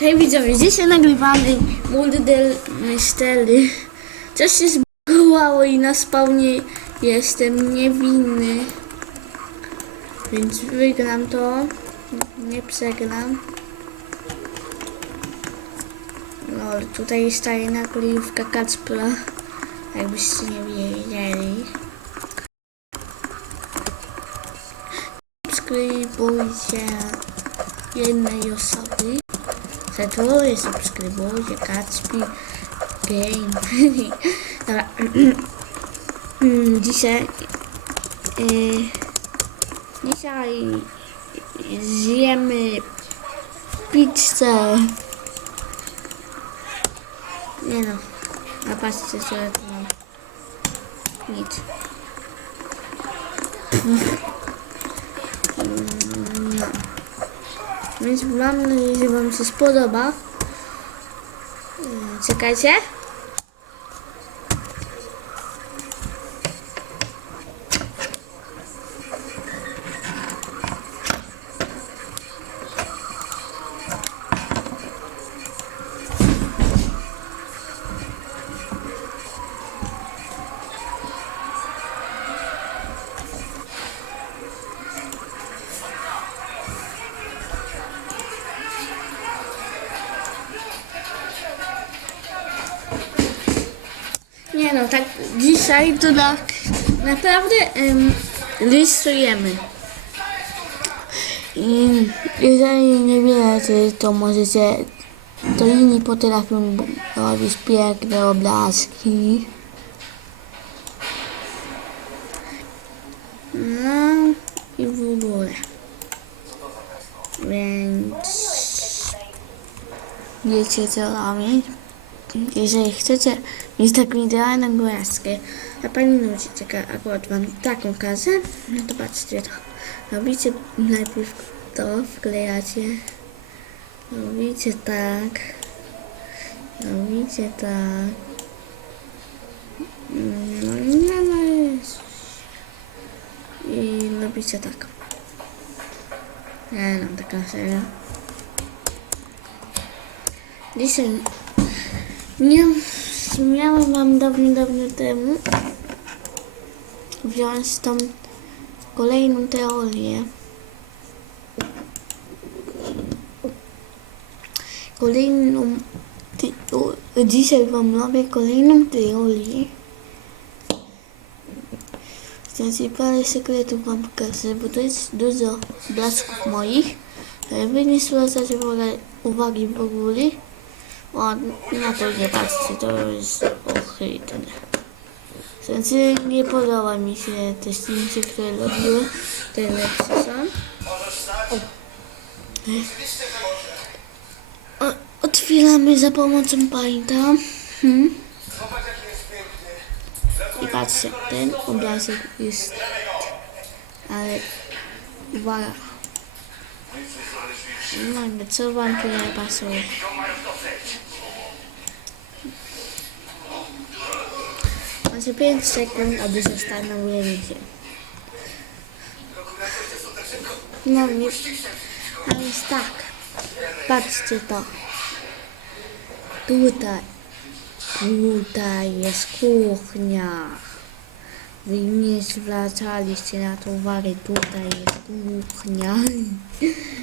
Hej widzowie, dzisiaj nagrywamy Murdel Mystery. Coś się zbugowało i na spawnie jestem niewinny. Więc wygram to. Nie przegram. No, tutaj jest tajna kryjówka Kacpra. Jakbyście nie wiedzieli. Subskrybujcie jednej osoby. Zaczęło subskrybujcie Kacpi Game. Dobra. Dzisiaj yy, dzisiaj zjemy pizzę. Nie no. A patrzcie co ja mam. Nic. Mm, No. Więc mam nadzieję, że Wam się spodoba. Yy, Czekajcie. Nie no, tak dzisiaj to tak naprawdę um, rysujemy. I jeżeli nie wiecie, to możecie, to inni potrafią robić piękne obrazki. No i w ogóle. Więc wiecie co robić. Jeżeli chcecie mieć taką idealną gwiazdkę, a pani nudzi czeka akurat wam taką kasę, no to patrzcie to. Robicie najpierw to, wklejacie. Robicie tak. Robicie tak. No ma jest. I robicie tak. Nie no, taka seria. Dzisiaj nie, miałam wam dawno, dawno temu wziąć tą kolejną teorię. Kolejną, dzisiaj wam robię kolejną teorię. Znaczy parę sekretów wam pokażę, bo to jest dużo blasków moich. Wy nie zwracacie uwagi w ogóle. O, na to nie patrzcie, to jest ohydne. Znaczy, nie podoba mi się te zdjęcia, które robiły. Te lepsze są. O, otwieramy za pomocą painta. Hmm. I patrzcie, ten obrazek jest... Ale... Uwaga. No, co wam tu nie pasuje? Macie 5 sekund, aby zastanowili się. No nie. A więc tak. Patrzcie to. Tutaj. Tutaj jest kuchnia. Wy nie zwracaliście na to uwagę. Tutaj jest kuchnia.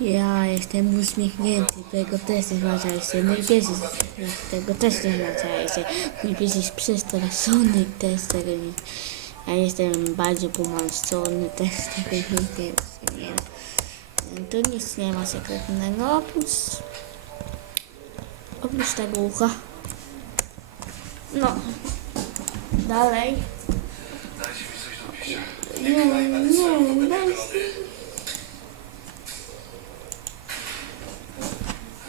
Ja jestem uśmiechnięty, tego też nie zwracaliście. Mój pies jest, tego też nie zwracaliście. Mój pies jest przestraszony, też tego nie... Ja jestem bardzo pomączony, też tego nie wiem. Nie. Tu nic nie ma sekretnego, oprócz... Oprócz tego ucha. No. Dalej. Nie, nie, daj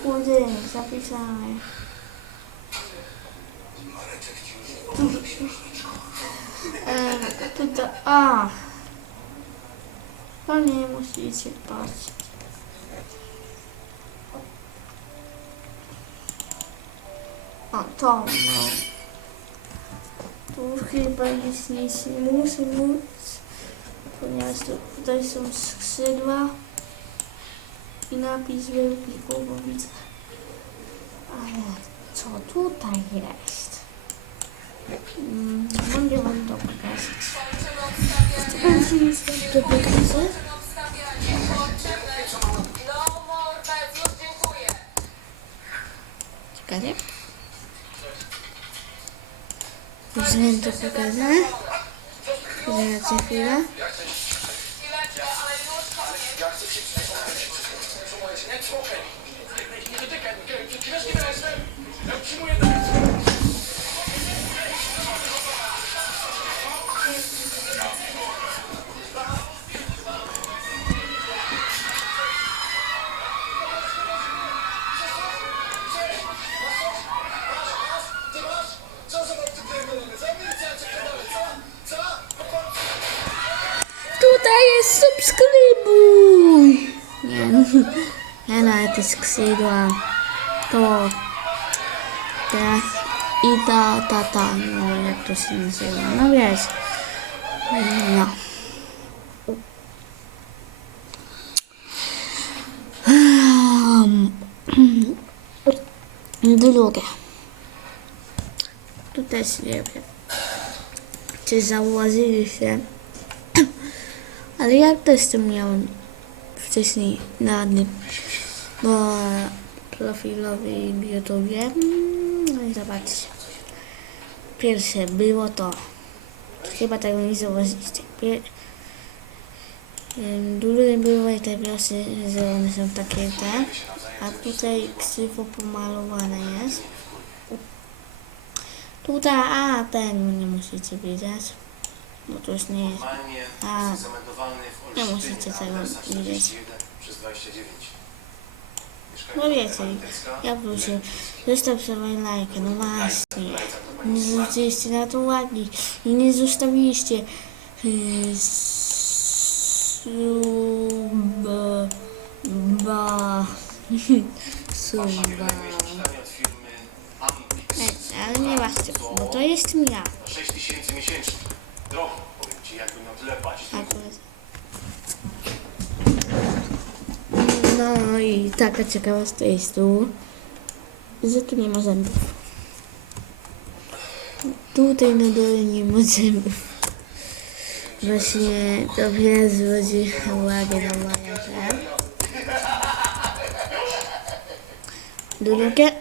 Budynek zapisałem. E, tutaj, a. To nie musicie patrzeć. O, to no. Tu chyba nic, nic nie muszę mówić, ponieważ tu, tutaj są skrzydła. Polski napis wielki Głowowice. Ale co tutaj jest? Mm, mogę wam to pokazać. Czekajcie, jest to dziękuję. Czekajcie. Wam to pokażę. Zaraz chwilę. Subskrybuj! Nie, ja nawet skrzydła. Teraz i ta, ta, ta, no jak to się nazywa, no wiesz. No. Drugie. Tu też nie wiem. Czy zauważyliście? Ale ja też to miałem wcześniej na. Bo profilowi YouTubie. I zobaczcie. Pierwsze było to. Chyba tego nie zauważyliście. Pier... Drugie było i te wiosy, że one są takie te. A tutaj krzywo pomalowane jest. Tutaj, a ten nie musicie wiedzieć. Bo to już nie jest. A. Nie musicie tego wiedzieć. 41 przez 29. No wiecie, ja proszę, zostaw sobie lajkę, no właśnie. Nie zwróciliście na to uwagi i nie zostawiliście yy, suba, ba, suba. ale nie ważcie, bo to jest ja. 6 tysięcy miesięcznie. Drogo, powiem Ci, jakby miał tyle płacić. No i taka ciekawostka jest tu, że tu nie ma zębów. Tutaj na dole nie ma zębów. Właśnie dobrze zwróci uwagę na rzecz. Drugie,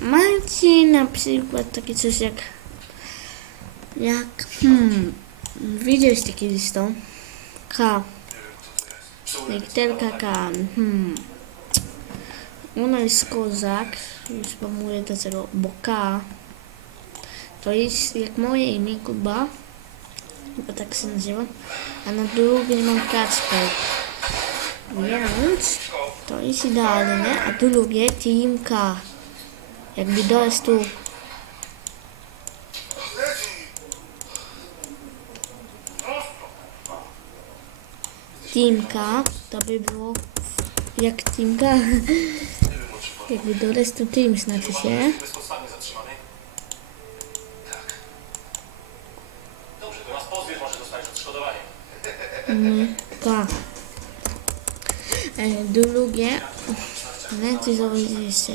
macie na przykład takie coś jak, jak, hmm, widzieliście kiedyś to? K. Literka K. Hmm. Ona jest kozak. Już wam mówię dlaczego. Bo to jest jak moje imię Kuba. Bo tak się nazywa. A na drugie mam Kacper. Więc to jest idealne. A drugie Team K. Jakby dojść tu Teamka, to by było jak Teamka. Jakby do restu Team znaczy się. Mm, tak. E, drugie, lepiej zobaczyliście.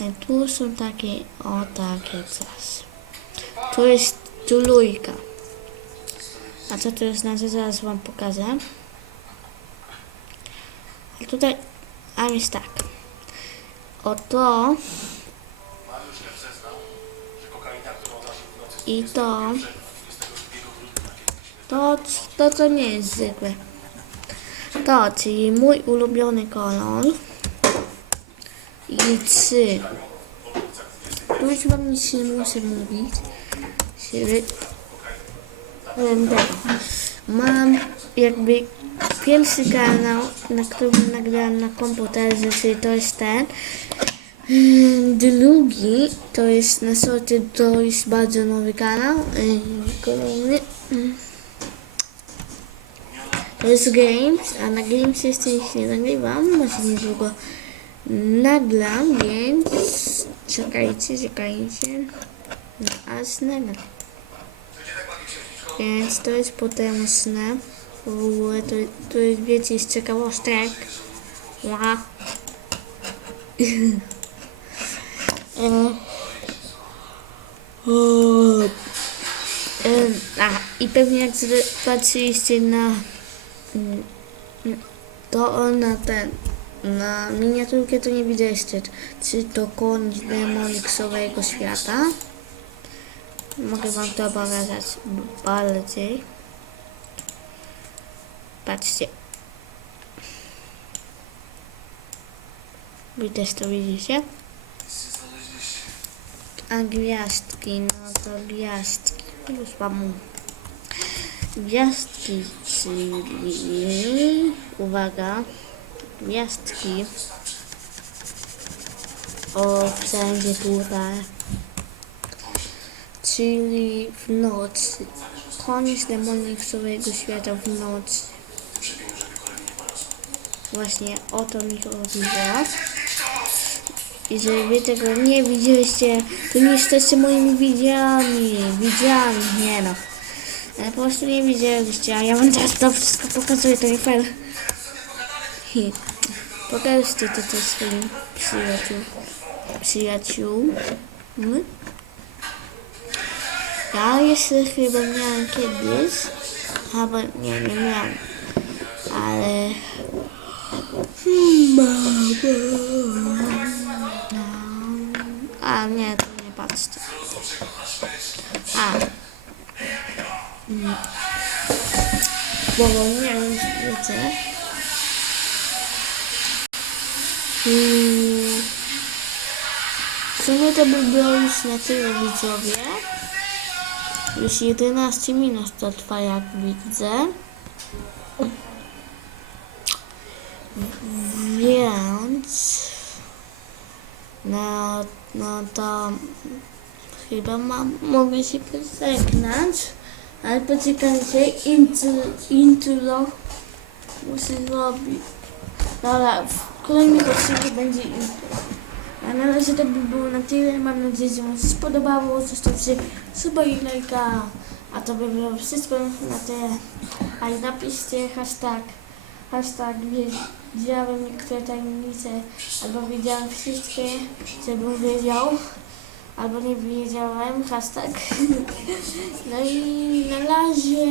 E, tu są takie, o takie coś. Tu jest tulujka. A co to znaczy, zaraz wam pokażę. Tutaj, a jest tak. Oto i to. 22 grudnia, kiedy To, to co nie jest zwykłe. To, czyli mój ulubiony kolor. I trzy. Tu już wam nic nie muszę mówić. Tego. Mam jakby pierwszy kanał, na którym nagrałam na komputerze, czyli to jest ten. Mm, Drugi to jest na sorcie, to jest bardzo nowy kanał. Kolejny. To jest Games, a na Games jeszcze ich nie nagrywam, może niedługo nagram, więc czekajcie, czekajcie. No, aż nagram. Więc to jest potężne. W ogóle to, to jest, wiecie, z ciekawostek. Ja. E, e, A, i pewnie jak patrzyliście na mm, to na ten na miniaturkę to nie widzieliście czy to koń demoniksowego świata mogę wam to pokazać bardziej patrzcie wy też to widzicie a gwiazdki, no to gwiazdki. Już wam Gwiazdki, czyli... Uwaga. Gwiazdki. O, wszędzie tutaj. Czyli w nocy. Koniec demonicznego świata w nocy. Właśnie o to mi chodziło. Jeżeli wy tego nie widzieliście, to nie jesteście moimi widziami. Widziami, nie no. Ale po prostu nie widzieliście, a ja wam teraz to wszystko pokazuję, to nie. Hi. Pokażcie to też swoim przyjaciół. Przyjaciół. Hmm? Ja jeszcze chyba miałem kiedyś, albo nie, nie miałem, ale... A nie, to nie patrzcie. A. Mm. Bo nie wiem, wiecie. Mm. W sumie to by było już na tyle widzowie. Już 11 minut to trwa jak widzę. Więc no, no to chyba mam, mogę się pożegnać. Ale poczekajcie, intro, intro muszę zrobić. Dobra, w kolejnym odcinku będzie intro. A na razie to by było na tyle. Mam nadzieję, że Wam się spodobało. Zostawcie suba i lajka. A to by było wszystko na tyle. A i napiszcie hashtag, hashtag wiedziałem niektóre tajemnice, albo wiedziałem wszystkie, żebym wiedział, albo nie wiedziałem, hashtag. No i na razie.